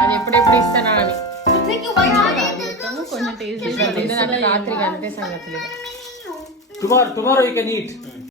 అది ఎప్పుడెప్పుడు ఇస్తానా అని కొంచెం టేస్ట్ రాత్రి అంతే సంగతి. Tomorrow you can eat.